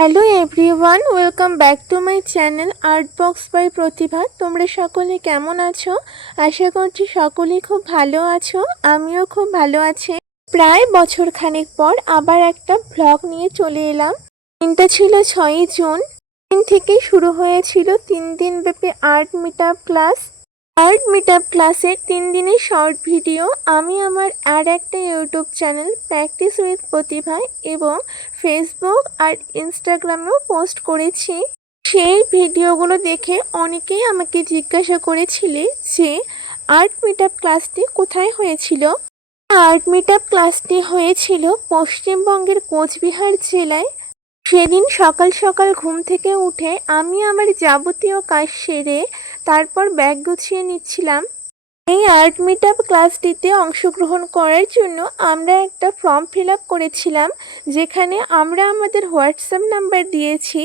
Hello everyone welcome back to my channel art box by Pratibha তোমরা সকলে কেমন আছো? আশা করছি সকলেই খুব ভালো আছো, আমিও খুব ভালো আছি। প্রায় বছর খানেক পর আবার একটা ব্লগ নিয়ে চলে এলাম। দিনটা ছিল ছয়ই জুন। দিন থেকেই শুরু হয়েছিল তিন দিন ব্যাপী art meetup class art meet up ক্লাসের তিন দিনের শর্ট ভিডিও আমি আমার আর একটা YouTube channel practice with Pratibha এবং ফেসবুক আর ইনস্টাগ্রামেও পোস্ট করেছি। সেই ভিডিওগুলো দেখে অনেকেই আমাকে জিজ্ঞাসা করেছিলে যে আর্ট মিট আপ ক্লাসটি কোথায় হয়েছিল? আর্ট মিট আপ ক্লাসটি হয়েছিল পশ্চিমবঙ্গের কোচবিহার জেলায় সেদিন সকাল সকাল ঘুম থেকে উঠে আমি আমার যাবতীয় কাজ সেরে তারপর ব্যাগ গুছিয়ে নিচ্ছিলাম। এই আর্ট মিট আপ ক্লাসটিতে অংশগ্রহণ করার জন্য আমরা একটা ফর্ম ফিল আপ করেছিলাম, যেখানে আমরা আমাদের হোয়াটসঅ্যাপ নাম্বার দিয়েছি।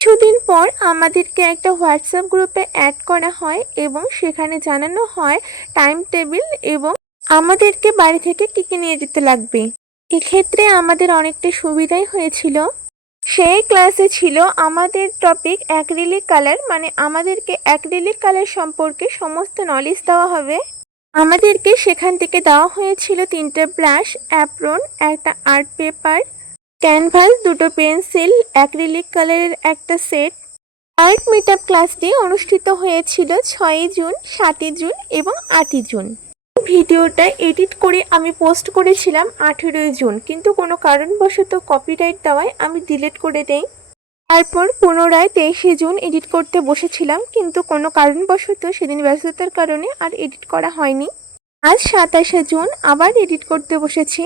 কিছুদিন পর আমাদেরকে একটা হোয়াটসঅ্যাপ গ্রুপে অ্যাড করা হয় এবং সেখানে জানানো হয় টাইম টেবিল এবং আমাদেরকে বাড়ি থেকে কী কী নিয়ে যেতে লাগবে। এক্ষেত্রে আমাদের অনেকটা সুবিধাই হয়েছিল। সেই ক্লাসে ছিল আমাদের টপিক অ্যাক্রিলিক কালার মানে আমাদেরকে অ্যাক্রিলিক কালার সম্পর্কে সমস্ত নলেজ দেওয়া হবে। আমাদেরকে সেখান থেকে দেওয়া হয়েছিল তিনটে ব্রাশ অ্যাপ্রন একটা আর্ট পেপার ক্যানভাস দুটো পেন্সিল অ্যাক্রিলিক কালারের একটা সেট আর্ট মিট আপ ক্লাসটি অনুষ্ঠিত হয়েছিল ছয়ই জুন, সাতই জুন এবং আটই জুন। ভিডিওটা এডিট করে আমি পোস্ট করেছিলাম আঠেরোই জুন, কিন্তু কোনো কারণবশত কপিরাইট দেওয়ায় আমি ডিলিট করে দেই। তারপর পুনরায় তেইশে জুন এডিট করতে বসেছিলাম, কিন্তু কোনো কারণবশত সেদিন ব্যস্ততার কারণে আর এডিট করা হয়নি। আজ সাতাশে জুন আবার এডিট করতে বসেছি।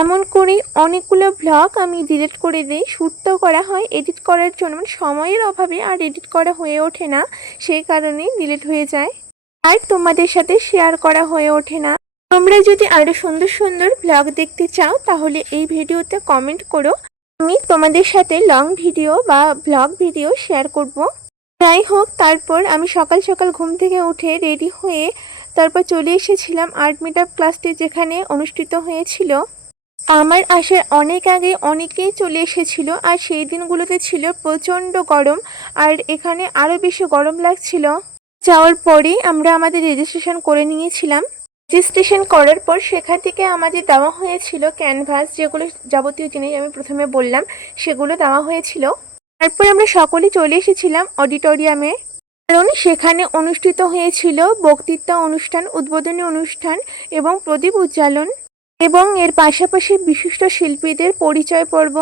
এমন করে অনেকগুলো ব্লগ আমি ডিলিট করে দিই শ্যুটটাও করা হয় এডিট করার জন্য সময়ের অভাবে আর এডিট করা হয়ে ওঠে না, সেই কারণেই ডিলিট হয়ে যায়। আর তোমাদের সাথে শেয়ার করা হয়ে ওঠে না। তোমরা যদি আরও সুন্দর সুন্দর ব্লগ দেখতে চাও, তাহলে এই ভিডিওতে কমেন্ট করো। আমি তোমাদের সাথে লং ভিডিও বা ব্লগ ভিডিও শেয়ার করব। যাই হোক, তারপর আমি সকাল সকাল ঘুম থেকে উঠে রেডি হয়ে তারপর চলে এসেছিলাম আর্ট মিট ক্লাসটি যেখানে অনুষ্ঠিত হয়েছিল। আমার আসার অনেক আগে অনেকেই চলে এসেছিল, আর সেই দিনগুলোতে ছিল প্রচণ্ড গরম, আর এখানে আরও বেশি গরম লাগছিল। যাওয়ার পরেই আমরা আমাদের রেজিস্ট্রেশন করে নিয়েছিলাম। রেজিস্ট্রেশন করার পর সেখান থেকে আমাদের দেওয়া হয়েছিল ক্যানভাস যেগুলো যাবতীয় জিনিস আমি প্রথমে বললাম, সেগুলো দেওয়া হয়েছিল। তারপর আমরা সকলে চলে এসেছিলাম অডিটোরিয়ামে কারণ সেখানে অনুষ্ঠিত হয়েছিল বক্তৃতা অনুষ্ঠান, উদ্বোধনী অনুষ্ঠান এবং প্রদীপ উজ্জ্বলন এবং এর পাশাপাশি বিশিষ্ট শিল্পীদের পরিচয় পর্ব।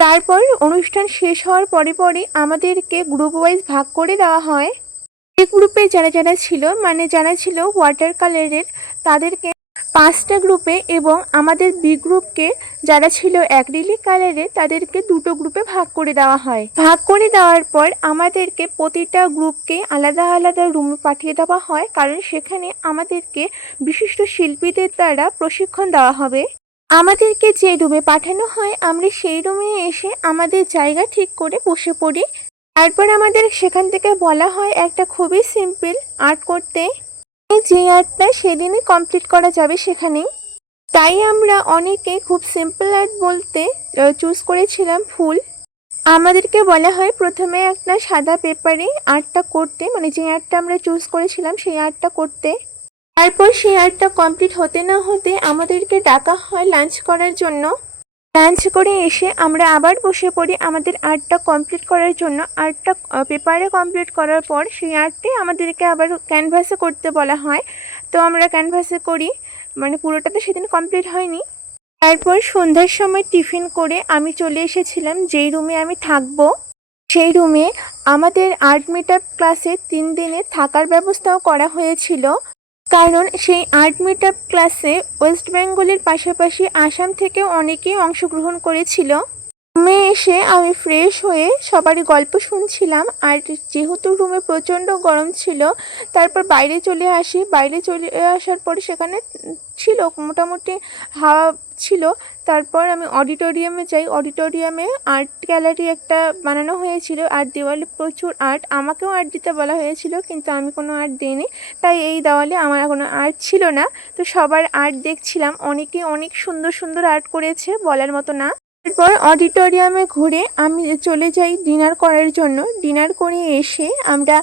তারপর অনুষ্ঠান শেষ হওয়ার পরে পরে আমাদেরকে গ্রুপ ওয়াইজ ভাগ করে দেওয়া হয়। এ গ্রুপে যারা যারা ছিল মানে যারা ছিল ওয়াটার কালারের তাদেরকে পাঁচটা গ্রুপে এবং আমাদের বি গ্রুপকে যারা ছিল অ্যাক্রিলিক কালারের তাদেরকে দুটো গ্রুপে ভাগ করে দেওয়া হয়। ভাগ করে দেওয়ার পর আমাদেরকে প্রতিটা গ্রুপকে আলাদা আলাদা রুমে পাঠিয়ে দেওয়া হয়, কারণ সেখানে আমাদেরকে বিশিষ্ট শিল্পীদের দ্বারা প্রশিক্ষণ দেওয়া হবে। আমাদেরকে যে রুমে পাঠানো হয়, আমরা সেই রুমে এসে আমাদের জায়গা ঠিক করে বসে পড়ি। তারপর আমাদের সেখান থেকে বলা হয় একটা খুবই সিম্পল আর্ট করতে। যে আর্টটা সেদিনই কমপ্লিট করা যাবে সেখানেই তাই আমরা অনেকে খুব সিম্পল আর্ট বলতে চুজ করেছিলাম ফুল। আমাদেরকে বলা হয় প্রথমে একটা সাদা পেপারে আর্টটা করতে মানে যে আর্টটা আমরা চুজ করেছিলাম সেই আর্টটা করতে। তারপর সেই আর্টটা কমপ্লিট হতে না হতে আমাদেরকে ডাকা হয় লাঞ্চ করার জন্য। লাঞ্চ করে এসে আমরা আবার বসে পড়ি আমাদের আর্টটা কমপ্লিট করার জন্য। আর্টটা পেপারে কমপ্লিট করার পর সেই আর্টটাই আমাদেরকে আবার ক্যানভাসে করতে বলা হয়। তো আমরা ক্যানভাসে করি মানে পুরোটা তো সেদিন কমপ্লিট হয়নি। তারপর সন্ধ্যার সময় টিফিন করে আমি চলে এসেছিলাম, যেই রুমে আমি থাকব। সেই রুমে আমাদের আর্ট মিট আপ ক্লাসে তিন দিনে থাকার ব্যবস্থাও করা হয়েছিল। কারণ সেই আর্ট মিট আপ ক্লাসে ওয়েস্ট বেঙ্গলের পাশাপাশি আসাম থেকেও অনেকেই অংশগ্রহণ করেছিল। রুমে এসে আমি ফ্রেশ হয়ে সবারই গল্প শুনছিলাম, আর যেহেতু রুমে প্রচণ্ড গরম ছিল, তারপর বাইরে চলে আসি। বাইরে চলে আসার পর সেখানে ছিল, মোটামুটি হাওয়া ছিল। তারপর আমি অডিটোরিয়ামে যাই। অডিটোরিয়ামে আর্ট গ্যালারি একটা বানানো হয়েছিল। আর দেওয়ালে প্রচুর আর্ট আমাকেও আর্ট দিতে বলা হয়েছিল, কিন্তু আমি কোনো আর্ট দিইনি। তাই এই দেওয়ালে আমার কোনো আর্ট ছিল না। তো সবার আর্ট দেখছিলাম। অনেকে অনেক সুন্দর সুন্দর আর্ট করেছে, বলার মতো না। তারপর অডিটোরিয়ামে ঘুরে আমি চলে যাই ডিনার করার জন্য। ডিনার করে এসে আমরা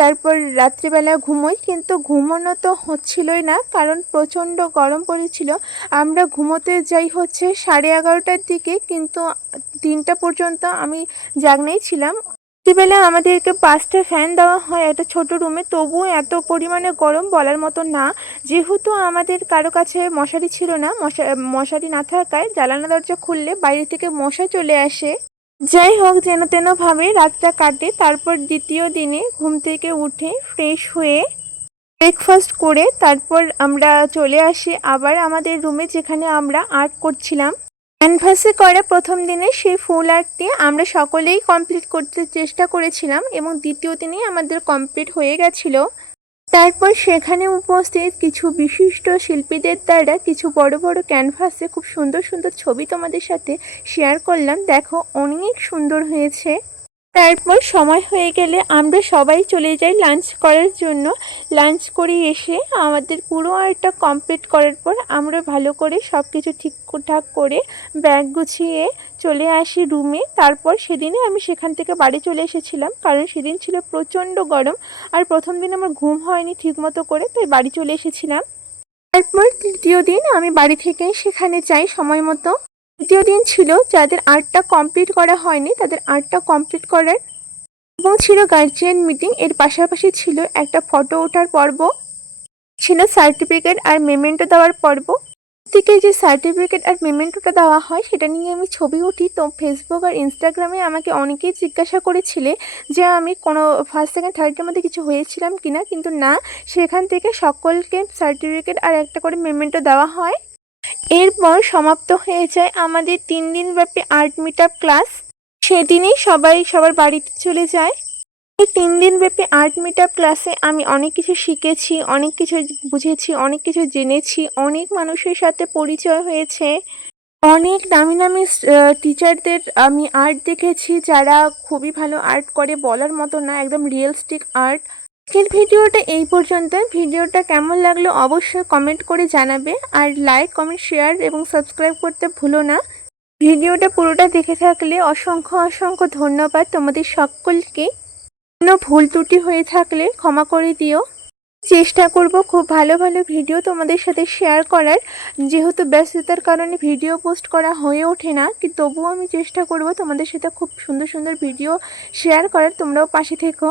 তারপর রাত্রিবেলা ঘুমোই, কিন্তু ঘুমোনো তো হচ্ছিলই না, কারণ প্রচণ্ড গরম পড়েছিল। আমরা ঘুমোতে যাই হচ্ছে সাড়ে এগারোটার দিকে, কিন্তু তিনটা পর্যন্ত আমি জাগনেই ছিলাম। রাত্রিবেলা আমাদেরকে পাঁচটা ফ্যান দেওয়া হয় একটা ছোট রুমে, তবুও এত পরিমাণে গরম বলার মতো না। যেহেতু আমাদের কারও কাছে মশারি ছিল না, মশা, মশারি না থাকায় জ্বালানা দরজা খুললে বাইরে থেকে মশা চলে আসে। যাই হোক, যেন তেনভাবে রাতটা কাটে। তারপর দ্বিতীয় দিনে ঘুম থেকে উঠে ফ্রেশ হয়ে ব্রেকফাস্ট করে তারপর আমরা চলে আসি আবার আমাদের রুমে যেখানে আমরা আর্ট করছিলাম। ক্যানভাসে করা প্রথম দিনে সেই ফুল আর্টটি আমরা সকলেই কমপ্লিট করতে চেষ্টা করেছিলাম এবং দ্বিতীয় দিনেই আমাদের কমপ্লিট হয়ে গেছিল। তারপর সেখানে উপস্থিত কিছু বিশিষ্ট শিল্পীদের দ্বারা কিছু বড় বড় ক্যানভাসে খুব সুন্দর সুন্দর ছবি তোমাদের সাথে শেয়ার করলাম। দেখো, অনেক সুন্দর হয়েছে। তারপর সময় হয়ে গেলে আমরা সবাই চলে যাই লাঞ্চ করার জন্য। লাঞ্চ করে এসে আমাদের পুরো আর্টটা কমপ্লিট করার পর আমরা ভালো করে সব কিছু ঠিকঠাক করে ব্যাগ গুছিয়ে চলে আসি রুমে তারপর সেদিনে আমি সেখান থেকে বাড়ি চলে এসেছিলাম, কারণ সেদিন ছিল প্রচণ্ড গরম আর প্রথম দিন আমার ঘুম হয়নি ঠিকমতো করে, তাই বাড়ি চলে এসেছিলাম। তারপর তৃতীয় দিন আমি বাড়ি থেকে সেখানে যাই সময় মতো। তৃতীয় দিন ছিল যাদের আর্টটা কমপ্লিট করা হয়নি, তাদের আর্টটা কমপ্লিট করার এবং ছিল গার্জিয়ান মিটিং এর পাশাপাশি ছিল একটা ফটো ওঠার পর্ব, ছিল সার্টিফিকেট আর মেমেন্টো দেওয়ার পর্ব। থেকে যে সার্টিফিকেট আর মেমেন্টোটা দেওয়া হয়, সেটা নিয়ে আমি ছবি উঠি। তো ফেসবুক আর ইনস্টাগ্রামে আমাকে অনেকেই জিজ্ঞাসা করেছিলে যে আমি কোনো ফার্স্ট সেকেন্ড থার্ডের মধ্যে কিছু হয়েছিলাম কিনা, কিন্তু না, সেখান থেকে সকলকে সার্টিফিকেট আর একটা করে মেমেন্টো দেওয়া হয়। এরপর সমাপ্ত হয়ে যায় আমাদের তিন দিন দিনব্যাপী আর্ট মিট আপ ক্লাস। সেদিনই সবাই সবার বাড়িতে চলে যায়। এই তিন দিনব্যাপী আর্ট মিট আপ ক্লাসে আমি অনেক কিছু শিখেছি, অনেক কিছু বুঝেছি, অনেক কিছু জেনেছি, অনেক মানুষের সাথে পরিচয় হয়েছে। অনেক নামি নামি টিচারদের আমি আর্ট দেখেছি যারা খুবই ভালো আর্ট করে, বলার মতো না, একদম রিয়েলস্টিক আর্ট আজকের ভিডিওটা এই পর্যন্ত। ভিডিওটা কেমন লাগল অবশ্যই কমেন্ট করে জানাবে। আর লাইক কমেন্ট শেয়ার এবং সাবস্ক্রাইব করতে ভুলো না। ভিডিওটা পুরোটা দেখে থাকলে অসংখ্য অসংখ্য ধন্যবাদ তোমাদের সকলকে। কোনো ভুল ত্রুটি হয়ে থাকলে ক্ষমা করে দিও। চেষ্টা করব খুব ভালো ভালো ভিডিও তোমাদের সাথে শেয়ার করার। যেহেতু ব্যস্ততার কারণে ভিডিও পোস্ট করা হয়ে ওঠে না কিন্তু তবুও আমি চেষ্টা করব তোমাদের সাথে খুব সুন্দর সুন্দর ভিডিও শেয়ার করার। তোমরাও পাশে থেকো।